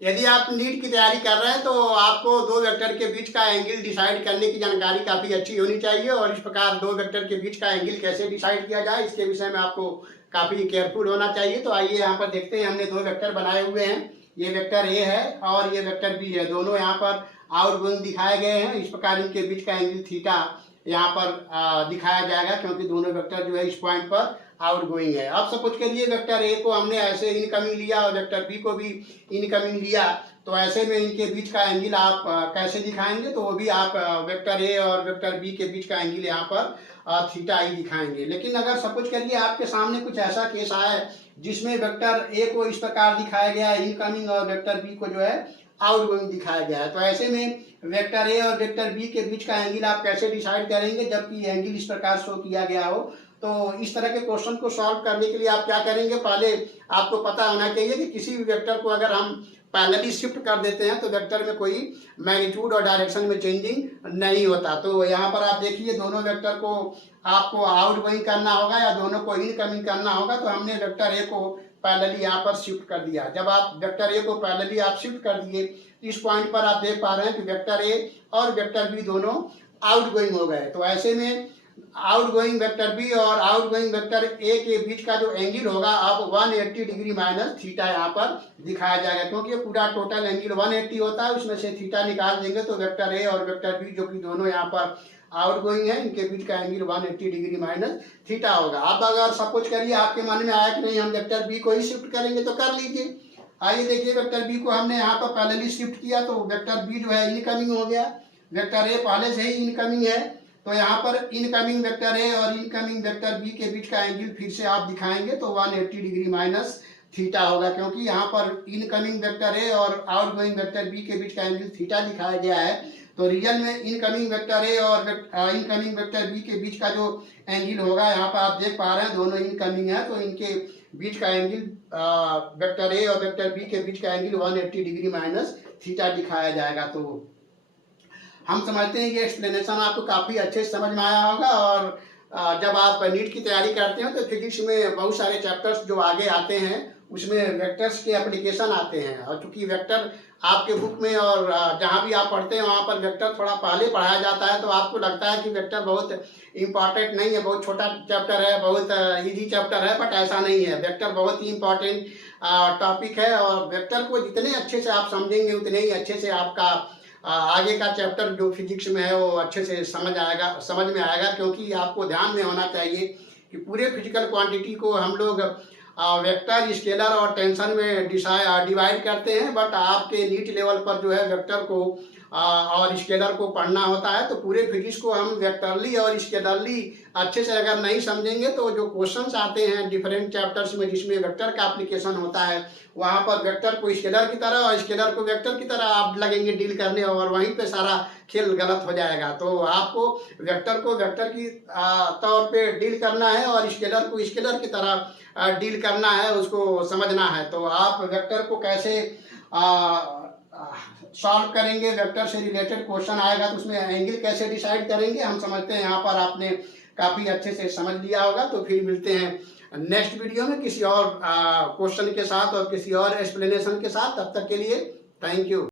यदि आप नीट की तैयारी कर रहे हैं तो आपको दो वेक्टर के बीच का एंगल डिसाइड करने की जानकारी काफ़ी अच्छी होनी चाहिए, और इस प्रकार दो वेक्टर के बीच का एंगल कैसे डिसाइड किया जाए इसके विषय में आपको काफ़ी केयरफुल होना चाहिए। तो आइए यहाँ पर देखते हैं, हमने दो वेक्टर बनाए हुए हैं। ये वेक्टर ए है और ये वेक्टर बी है, दोनों यहाँ पर आउटगोइंग दिखाए गए हैं। इस प्रकार इनके बीच का एंगल थीटा यहाँ पर दिखाया जाएगा, क्योंकि दोनों वेक्टर जो है इस पॉइंट पर आउटगोइंग है। अब सपोज करिए वेक्टर ए को हमने ऐसे इनकमिंग लिया और वेक्टर बी को भी इनकमिंग लिया, तो ऐसे में इनके बीच का एंगल आप कैसे दिखाएंगे? तो वो भी आप वेक्टर ए और वेक्टर बी के बीच का एंगल यहाँ पर थीटा आई दिखाएंगे। लेकिन अगर सपोज करिए आपके सामने कुछ ऐसा केस आया है जिसमें वेक्टर ए को इस प्रकार दिखाया गया है इनकमिंग, और वेक्टर बी को जो है आउटगोइंग दिखाया गया है, तो ऐसे में वेक्टर ए और वेक्टर बी के बीच का एंगल आप कैसे डिसाइड करेंगे जबकि एंगल इस प्रकार शो किया गया हो? तो इस तरह के क्वेश्चन को सॉल्व करने के लिए आप क्या करेंगे? पहले आपको पता होना चाहिए कि किसी भी वेक्टर को अगर हम पैरेलली शिफ्ट कर देते हैं तो वेक्टर में कोई मैग्नीट्यूड और डायरेक्शन में चेंजिंग नहीं होता। तो यहाँ पर आप देखिए दोनों वेक्टर को आपको आउटगोइंग करना होगा या दोनों को इनकमिंग करना होगा। तो हमने वेक्टर ए को पैरेलली यहाँ पर शिफ्ट कर दिया। जब आप वेक्टर ए को पैरेलली आप शिफ्ट कर दिए, इस पॉइंट पर आप देख पा रहे हैं कि वेक्टर ए और वेक्टर बी दोनों आउटगोइंग हो गए। तो ऐसे में आउटगोइंग वेक्टर बी और आउटगोइंग वेक्टर ए के बीच का जो एंगल होगा अब 180 डिग्री माइनस थीटा यहाँ पर दिखाया जाएगा, क्योंकि ये पूरा टोटल एंगल 180 होता है, उसमें से थीटा निकाल देंगे तो वेक्टर ए और वेक्टर बी जो कि दोनों यहाँ पर आउटगोइंग है, इनके बीच का एंगल 180 डिग्री माइनस थीटा होगा। अब अगर सपोज करिए आपके मन में आया कि नहीं हम वेक्टर बी को ही शिफ्ट करेंगे, तो कर लीजिए। आइए देखिए वेक्टर बी को हमने यहाँ पर पैरेलली शिफ्ट किया तो वेक्टर बी जो है इनकमिंग हो गया, वेक्टर ए पहले से ही इनकमिंग है, तो यहाँ पर इनकमिंग वेक्टर ए और इनकमिंग वेक्टर बी के बीच का एंगल फिर से आप दिखाएंगे तो 180 डिग्री माइनस थीटा होगा, क्योंकि यहाँ पर इनकमिंग वेक्टर ए और आउटगोइंग वेक्टर बी के बीच का एंगल थीटा दिखाया गया है। तो रियल में इनकमिंग वेक्टर ए और इनकमिंग वेक्टर बी के बीच का जो एंगल होगा यहाँ पर आप देख पा रहे हैं दोनों इनकमिंग है, तो इनके बीच का एंगल वेक्टर ए और वेक्टर बी के बीच का एंगल 180 डिग्री माइनस थीटा दिखाया जाएगा। तो हम समझते हैं ये एक्सप्लेनेशन आपको काफ़ी अच्छे से समझ में आया होगा। और जब आप नीट की तैयारी करते हैं तो फिजिक्स में बहुत सारे चैप्टर्स जो आगे आते हैं उसमें वेक्टर्स के एप्लीकेशन आते हैं, और चूंकि वेक्टर आपके बुक में और जहाँ भी आप पढ़ते हैं वहाँ पर वेक्टर थोड़ा पहले पढ़ाया जाता है, तो आपको लगता है कि वेक्टर बहुत इंपॉर्टेंट नहीं है, बहुत छोटा चैप्टर है, बहुत इजी चैप्टर है, बट ऐसा नहीं है। वेक्टर बहुत ही इंपॉर्टेंट टॉपिक है, और वेक्टर को जितने अच्छे से आप समझेंगे उतने ही अच्छे से आपका आगे का चैप्टर जो फिजिक्स में है वो अच्छे से समझ में आएगा, क्योंकि आपको ध्यान में होना चाहिए कि पूरे फिजिकल क्वांटिटी को हम लोग वेक्टर, स्केलर और टेंशन में डिवाइड करते हैं, बट आपके नीट लेवल पर जो है वेक्टर को और स्केलर को पढ़ना होता है। तो पूरे फिजिक्स को हम वेक्टरली और स्केलरली अच्छे से अगर नहीं समझेंगे तो जो क्वेश्चंस आते हैं डिफरेंट चैप्टर्स में जिसमें वेक्टर का एप्लीकेशन होता है, वहाँ पर वेक्टर को स्केलर की तरह और स्केलर को वेक्टर की तरह आप लगेंगे डील करने, और वहीं पे सारा खेल गलत हो जाएगा। तो आपको वेक्टर को वेक्टर की तौर पे डील करना है और स्केलर को स्केलर की तरह डील करना है, उसको समझना है। तो आप वेक्टर को कैसे सॉल्व करेंगे, वेक्टर से रिलेटेड क्वेश्चन आएगा तो उसमें एंगल कैसे डिसाइड करेंगे, हम समझते हैं यहाँ पर आपने काफ़ी अच्छे से समझ लिया होगा। तो फिर मिलते हैं नेक्स्ट वीडियो में किसी और क्वेश्चन के साथ और किसी और एक्सप्लेनेशन के साथ। तब तक के लिए थैंक यू।